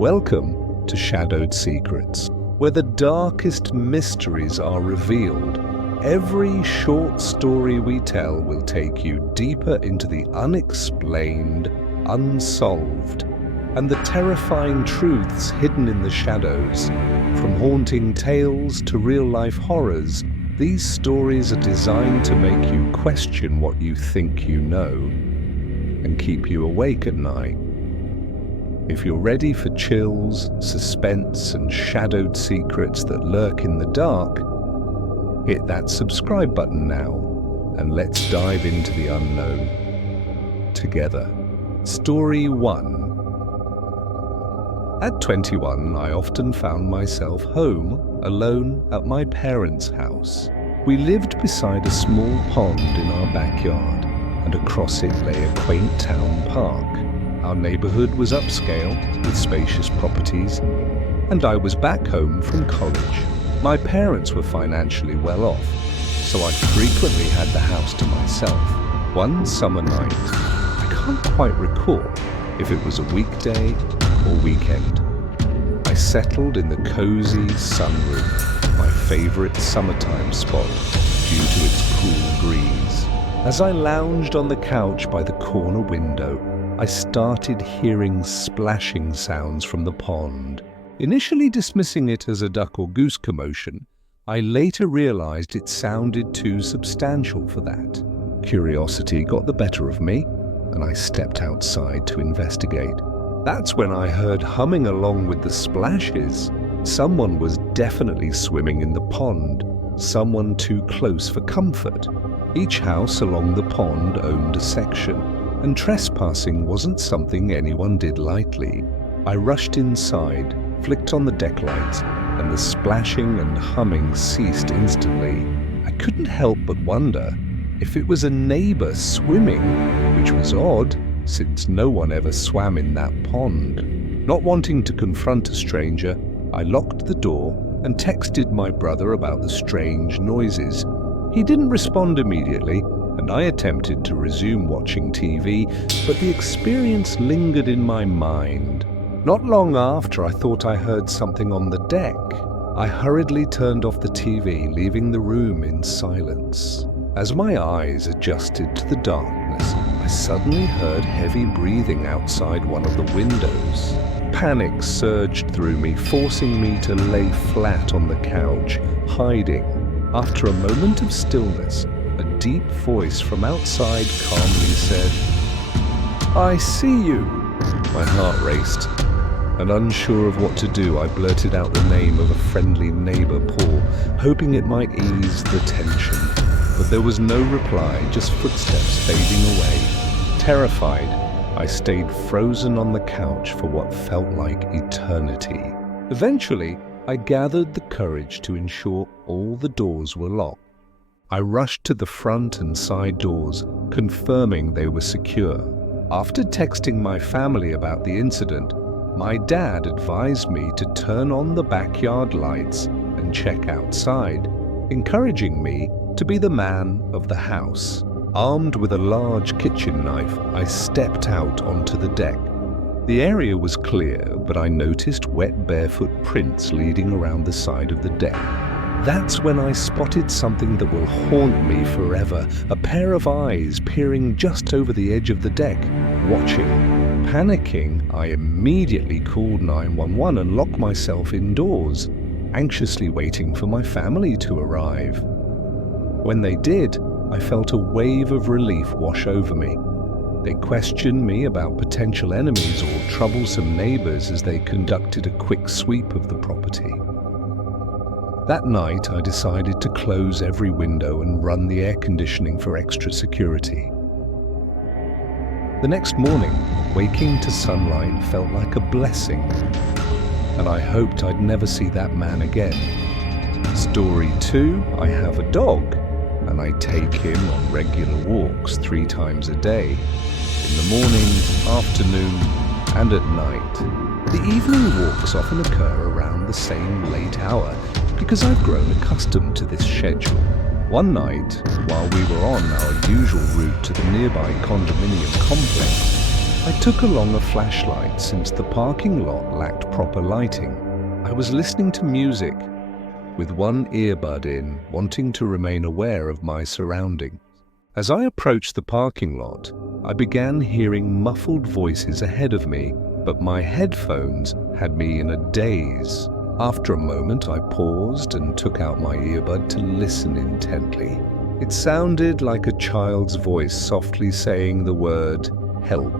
Welcome to Shadowed Secrets, where the darkest mysteries are revealed. Every short story we tell will take you deeper into the unexplained, unsolved, and the terrifying truths hidden in the shadows. From haunting tales to real-life horrors, these stories are designed to make you question what you think you know and keep you awake at night. If you're ready for chills, suspense, and shadowed secrets that lurk in the dark, hit that subscribe button now and let's dive into the unknown together. Story 1. At 21, I often found myself home, alone at my parents' house. We lived beside a small pond in our backyard, and across it lay a quaint town park. Our neighborhood was upscale, with spacious properties, and I was back home from college. My parents were financially well off, so I frequently had the house to myself. One summer night, I can't quite recall if it was a weekday or weekend, I settled in the cozy sunroom, my favorite summertime spot due to its cool breeze. As I lounged on the couch by the corner window, I started hearing splashing sounds from the pond. Initially dismissing it as a duck or goose commotion, I later realized it sounded too substantial for that. Curiosity got the better of me, and I stepped outside to investigate. That's when I heard humming along with the splashes. Someone was definitely swimming in the pond, someone too close for comfort. Each house along the pond owned a section, and trespassing wasn't something anyone did lightly. I rushed inside, flicked on the deck lights, and the splashing and humming ceased instantly. I couldn't help but wonder if it was a neighbor swimming, which was odd, since no one ever swam in that pond. Not wanting to confront a stranger, I locked the door and texted my brother about the strange noises. He didn't respond immediately, and I attempted to resume watching TV, but the experience lingered in my mind. Not long after, I thought I heard something on the deck. I hurriedly turned off the TV, leaving the room in silence. As my eyes adjusted to the darkness, I suddenly heard heavy breathing outside one of the windows. Panic surged through me, forcing me to lay flat on the couch, hiding. After a moment of stillness, a deep voice from outside calmly said, "I see you." My heart raced, and unsure of what to do, I blurted out the name of a friendly neighbor, Paul, hoping it might ease the tension. But there was no reply, just footsteps fading away. Terrified, I stayed frozen on the couch for what felt like eternity. Eventually, I gathered the courage to ensure all the doors were locked. I rushed to the front and side doors, confirming they were secure. After texting my family about the incident, my dad advised me to turn on the backyard lights and check outside, encouraging me to be the man of the house. Armed with a large kitchen knife, I stepped out onto the deck. The area was clear, but I noticed wet barefoot prints leading around the side of the deck. That's when I spotted something that will haunt me forever, a pair of eyes peering just over the edge of the deck, watching. Panicking, I immediately called 911 and locked myself indoors, anxiously waiting for my family to arrive. When they did, I felt a wave of relief wash over me. They questioned me about potential enemies or troublesome neighbors as they conducted a quick sweep of the property. That night, I decided to close every window and run the air conditioning for extra security. The next morning, waking to sunlight felt like a blessing, and I hoped I'd never see that man again. Story 2, I have a dog, and I take him on regular walks 3 times a day, in the morning, afternoon, and at night. The evening walks often occur around the same late hour because I've grown accustomed to this schedule. One night, while we were on our usual route to the nearby condominium complex, I took along a flashlight since the parking lot lacked proper lighting. I was listening to music, with one earbud in, wanting to remain aware of my surroundings. As I approached the parking lot, I began hearing muffled voices ahead of me, but my headphones had me in a daze. After a moment, I paused and took out my earbud to listen intently. It sounded like a child's voice softly saying the word, "Help."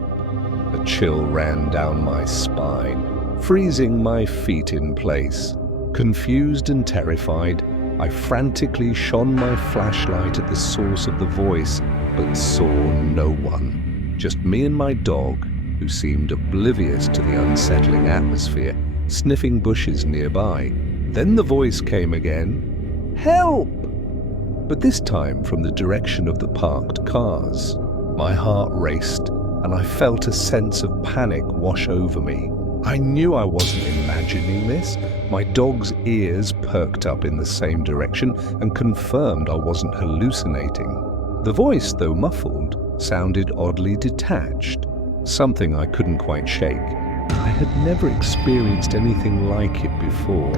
A chill ran down my spine, freezing my feet in place. Confused and terrified, I frantically shone my flashlight at the source of the voice, but saw no one. Just me and my dog, who seemed oblivious to the unsettling atmosphere, sniffing bushes nearby. Then the voice came again, "Help!" But this time from the direction of the parked cars. My heart raced, and I felt a sense of panic wash over me. I knew I wasn't imagining this. My dog's ears perked up in the same direction and confirmed I wasn't hallucinating. The voice, though muffled, sounded oddly detached, something I couldn't quite shake. I had never experienced anything like it before.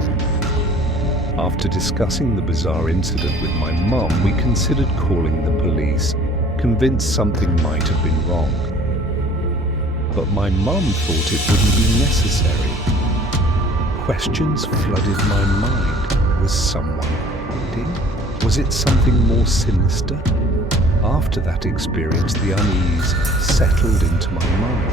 After discussing the bizarre incident with my mum, we considered calling the police, convinced something might have been wrong. But my mum thought it wouldn't be necessary. Questions flooded my mind. Was someone hiding? Was it something more sinister? After that experience, the unease settled into my mind.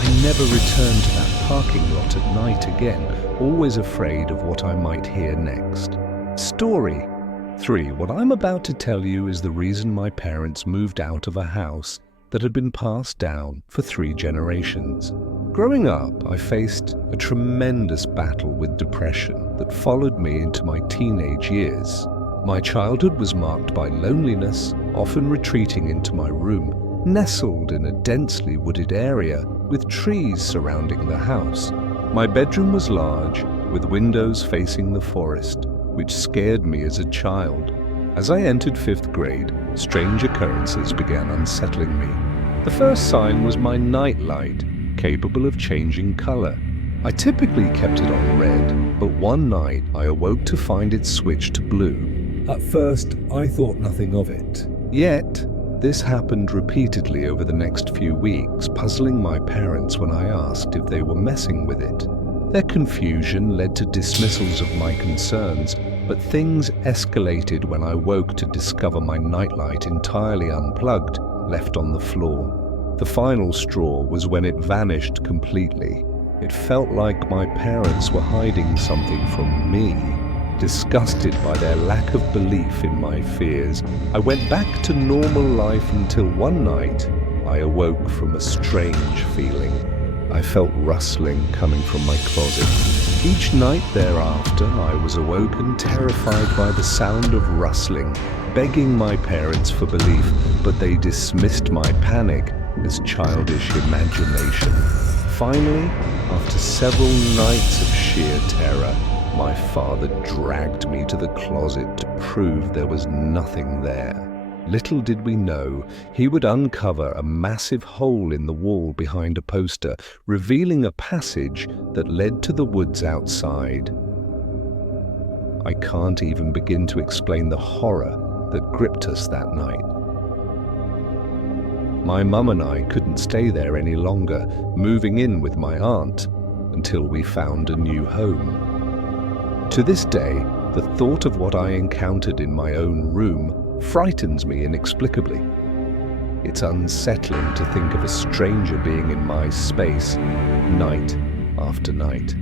I never returned to that parking lot at night again, always afraid of what I might hear next. Story 3. What I'm about to tell you is the reason my parents moved out of a house that had been passed down for 3 generations. Growing up, I faced a tremendous battle with depression that followed me into my teenage years. My childhood was marked by loneliness, often retreating into my room, nestled in a densely wooded area with trees surrounding the house. My bedroom was large, with windows facing the forest, which scared me as a child. As I entered 5th grade, strange occurrences began unsettling me. The first sign was my nightlight, capable of changing color. I typically kept it on red, but one night I awoke to find it switched to blue. At first, I thought nothing of it. Yet, this happened repeatedly over the next few weeks, puzzling my parents when I asked if they were messing with it. Their confusion led to dismissals of my concerns, but things escalated when I woke to discover my nightlight entirely unplugged, left on the floor. The final straw was when it vanished completely. It felt like my parents were hiding something from me. Disgusted by their lack of belief in my fears, I went back to normal life until one night I awoke from a strange feeling. I felt rustling coming from my closet. Each night thereafter, I was awoken terrified by the sound of rustling, begging my parents for belief, but they dismissed my panic as childish imagination. Finally, after several nights of sheer terror, my father dragged me to the closet to prove there was nothing there. Little did we know, he would uncover a massive hole in the wall behind a poster, revealing a passage that led to the woods outside. I can't even begin to explain the horror that gripped us that night. My mum and I couldn't stay there any longer, moving in with my aunt until we found a new home. To this day, the thought of what I encountered in my own room frightens me inexplicably. It's unsettling to think of a stranger being in my space, night after night.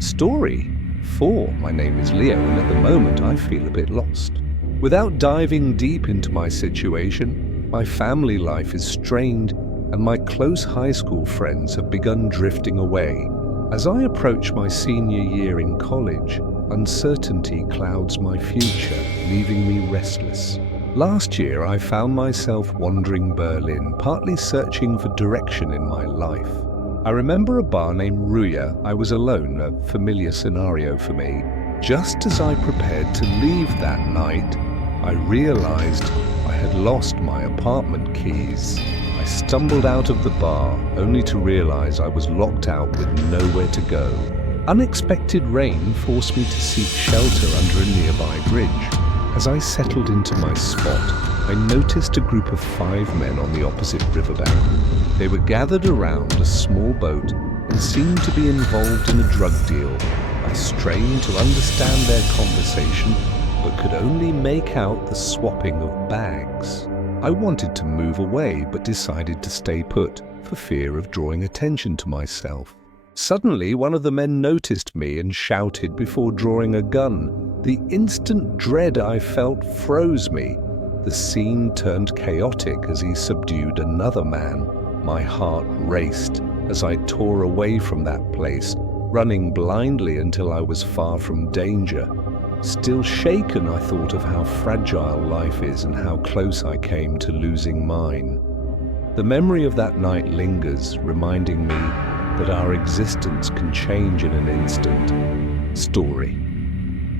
Story 4. My name is Leo, and at the moment I feel a bit lost. Without diving deep into my situation, my family life is strained, and my close high school friends have begun drifting away. As I approach my senior year in college, uncertainty clouds my future, leaving me restless. Last year, I found myself wandering Berlin, partly searching for direction in my life. I remember a bar named Ruya. I was alone, a familiar scenario for me. Just as I prepared to leave that night, I realized I had lost my apartment keys. I I stumbled out of the bar only to realize I was locked out with nowhere to go. Unexpected rain forced me to seek shelter under a nearby bridge. As I settled into my spot, I noticed a group of 5 men on the opposite riverbank. They were gathered around a small boat and seemed to be involved in a drug deal. I strained to understand their conversation, but could only make out the swapping of bags. I wanted to move away, but decided to stay put for fear of drawing attention to myself. Suddenly, one of the men noticed me and shouted before drawing a gun. The instant dread I felt froze me. The scene turned chaotic as he subdued another man. My heart raced as I tore away from that place, running blindly until I was far from danger. Still shaken, I thought of how fragile life is and how close I came to losing mine. The memory of that night lingers, reminding me that our existence can change in an instant. Story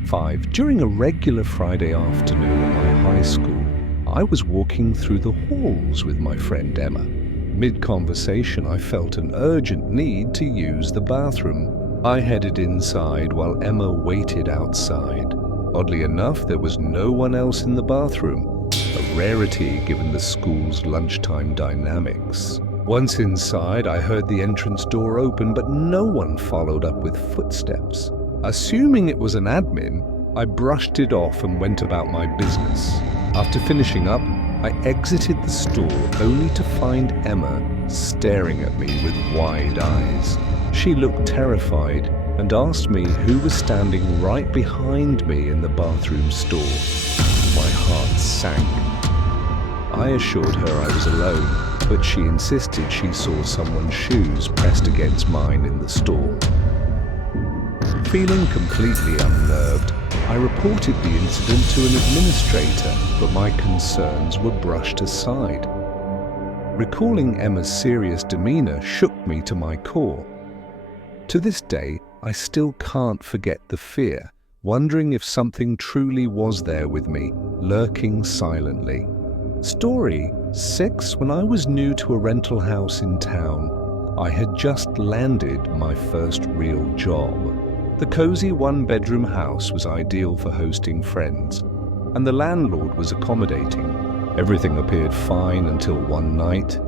5. During a regular Friday afternoon at my high school, I was walking through the halls with my friend Emma. Mid-conversation, I felt an urgent need to use the bathroom. I headed inside while Emma waited outside. Oddly enough, there was no one else in the bathroom, a rarity given the school's lunchtime dynamics. Once inside, I heard the entrance door open, but no one followed up with footsteps. Assuming it was an admin, I brushed it off and went about my business. After finishing up, I exited the store only to find Emma staring at me with wide eyes. She looked terrified and asked me who was standing right behind me in the bathroom stall. My heart sank. I assured her I was alone, but she insisted she saw someone's shoes pressed against mine in the stall. Feeling completely unnerved, I reported the incident to an administrator, but my concerns were brushed aside. Recalling Emma's serious demeanor shook me to my core. To this day, I still can't forget the fear, wondering if something truly was there with me, lurking silently. Story 6. When I was new to a rental house in town, I had just landed my first real job. The cozy one-bedroom house was ideal for hosting friends, and the landlord was accommodating. Everything appeared fine until one night,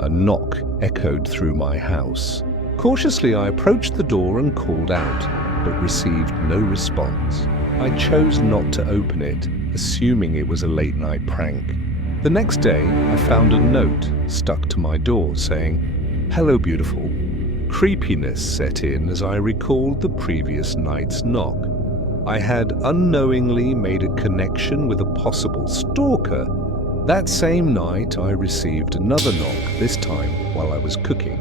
a knock echoed through my house. Cautiously, I approached the door and called out, but received no response. I chose not to open it, assuming it was a late-night prank. The next day, I found a note stuck to my door saying, "Hello, beautiful." Creepiness set in as I recalled the previous night's knock. I had unknowingly made a connection with a possible stalker. That same night, I received another knock, this time while I was cooking.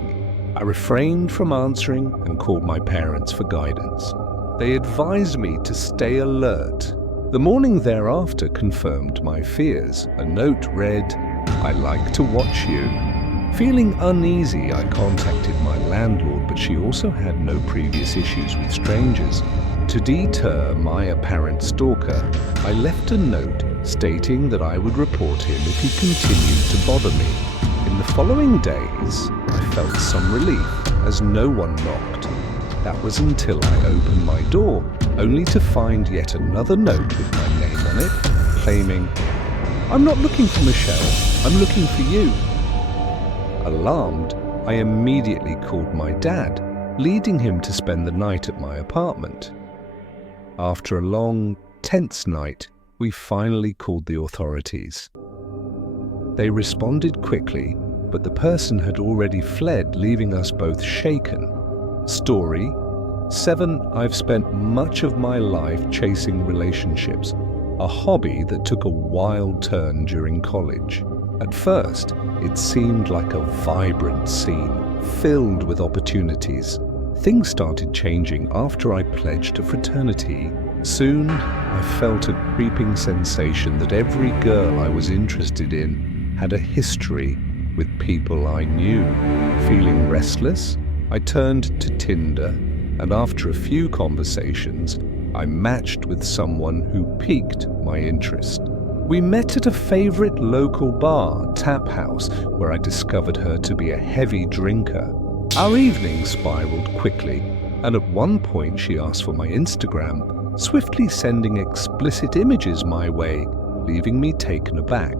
I refrained from answering and called my parents for guidance. They advised me to stay alert. The morning thereafter confirmed my fears. A note read, "I like to watch you." Feeling uneasy, I contacted my landlord, but she also had no previous issues with strangers. To deter my apparent stalker, I left a note stating that I would report him if he continued to bother me. In the following days, I felt some relief as no one knocked. That was until I opened my door, only to find yet another note with my name on it, claiming, "I'm not looking for Michelle, I'm looking for you." Alarmed, I immediately called my dad, leading him to spend the night at my apartment. After a long, tense night, we finally called the authorities. They responded quickly, but the person had already fled, leaving us both shaken. Story 7. I've spent much of my life chasing relationships, a hobby that took a wild turn during college. At first, it seemed like a vibrant scene, filled with opportunities. Things started changing after I pledged a fraternity. Soon, I felt a creeping sensation that every girl I was interested in had a history with people I knew. Feeling restless, I turned to Tinder, and after a few conversations, I matched with someone who piqued my interest. We met at a favorite local bar, Tap House, where I discovered her to be a heavy drinker. Our evening spiraled quickly, and at one point she asked for my Instagram, swiftly sending explicit images my way, leaving me taken aback.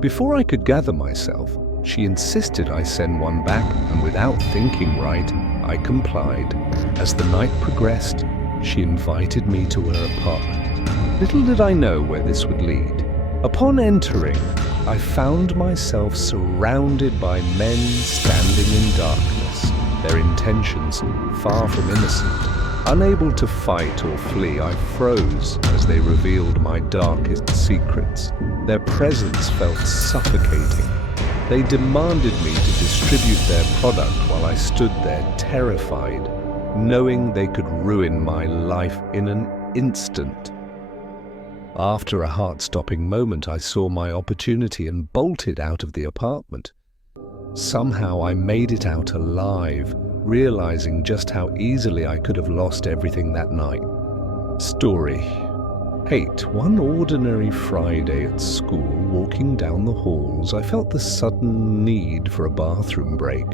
Before I could gather myself, she insisted I send one back, and without thinking right, I complied. As the night progressed, she invited me to her apartment. Little did I know where this would lead. Upon entering, I found myself surrounded by men standing in darkness, their intentions far from innocent. Unable to fight or flee, I froze as they revealed my darkest secrets. Their presence felt suffocating. They demanded me to distribute their product while I stood there terrified, knowing they could ruin my life in an instant. After a heart-stopping moment, I saw my opportunity and bolted out of the apartment. Somehow I made it out alive, realizing just how easily I could have lost everything that night. Story 8. One ordinary Friday at school, walking down the halls, I felt the sudden need for a bathroom break.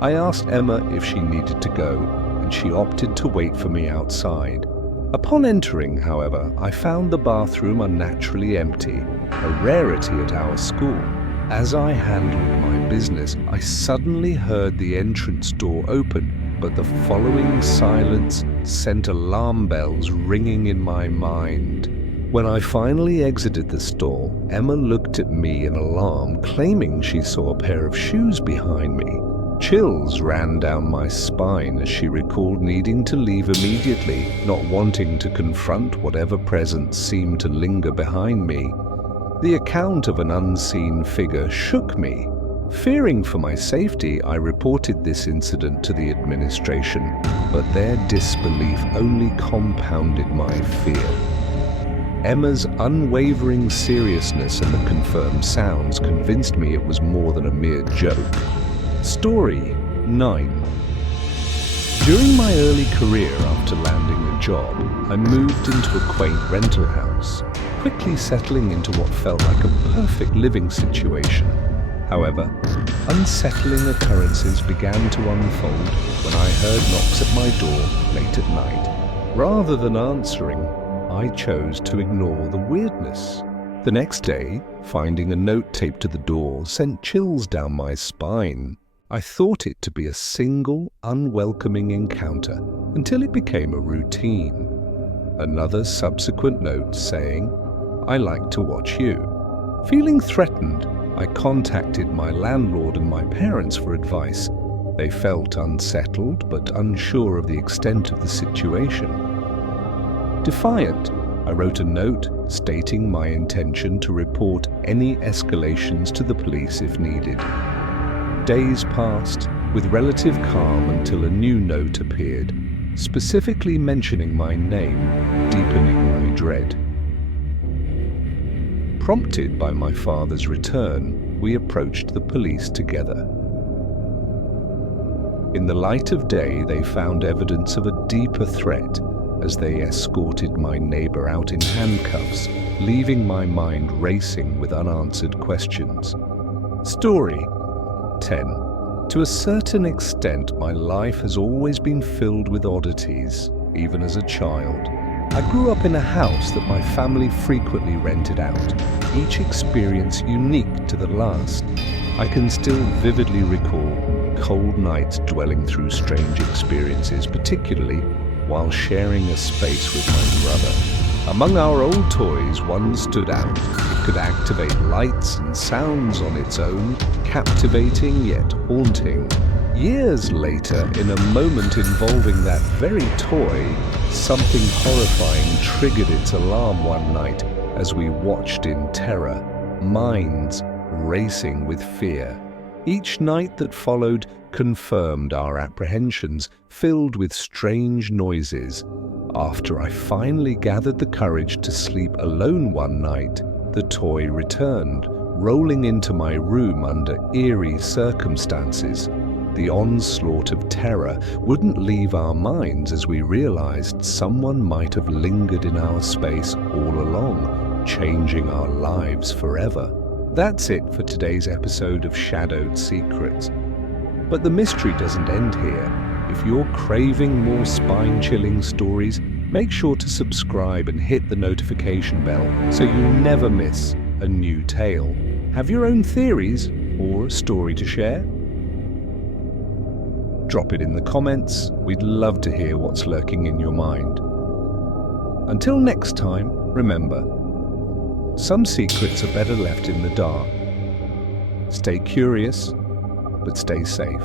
I asked Emma if she needed to go, and she opted to wait for me outside. Upon entering, however, I found the bathroom unnaturally empty, a rarity at our school. As I handled my business, I suddenly heard the entrance door open, but the following silence sent alarm bells ringing in my mind. When I finally exited the store, Emma looked at me in alarm, claiming she saw a pair of shoes behind me. Chills ran down my spine as she recalled needing to leave immediately, not wanting to confront whatever presence seemed to linger behind me. The account of an unseen figure shook me. Fearing for my safety, I reported this incident to the administration, but their disbelief only compounded my fear. Emma's unwavering seriousness and the confirmed sounds convinced me it was more than a mere joke. Story 9. During my early career after landing a job, I moved into a quaint rental house, quickly settling into what felt like a perfect living situation. However, unsettling occurrences began to unfold when I heard knocks at my door late at night. Rather than answering, I chose to ignore the weirdness. The next day, finding a note taped to the door sent chills down my spine. I thought it to be a single, unwelcoming encounter until it became a routine. Another subsequent note saying, "I like to watch you." Feeling threatened, I contacted my landlord and my parents for advice. They felt unsettled but unsure of the extent of the situation. Defiant, I wrote a note stating my intention to report any escalations to the police if needed. Days passed with relative calm until a new note appeared, specifically mentioning my name, deepening my dread. Prompted by my father's return, we approached the police together. In the light of day, they found evidence of a deeper threat as they escorted my neighbor out in handcuffs, leaving my mind racing with unanswered questions. Story 10. To a certain extent, my life has always been filled with oddities, even as a child. I grew up in a house that my family frequently rented out, each experience unique to the last. I can still vividly recall cold nights dwelling through strange experiences, particularly while sharing a space with my brother. Among our old toys, one stood out. It could activate lights and sounds on its own, captivating yet haunting. Years later, in a moment involving that very toy, something horrifying triggered its alarm one night as we watched in terror, minds racing with fear. Each night that followed confirmed our apprehensions, filled with strange noises. After I finally gathered the courage to sleep alone one night, the toy returned, rolling into my room under eerie circumstances. The onslaught of terror wouldn't leave our minds as we realized someone might have lingered in our space all along, changing our lives forever. That's it for today's episode of Shadowed Secrets. But the mystery doesn't end here. If you're craving more spine-chilling stories, make sure to subscribe and hit the notification bell so you never miss a new tale. Have your own theories or a story to share? Drop it in the comments. We'd love to hear what's lurking in your mind. Until next time, remember, some secrets are better left in the dark. Stay curious, but stay safe.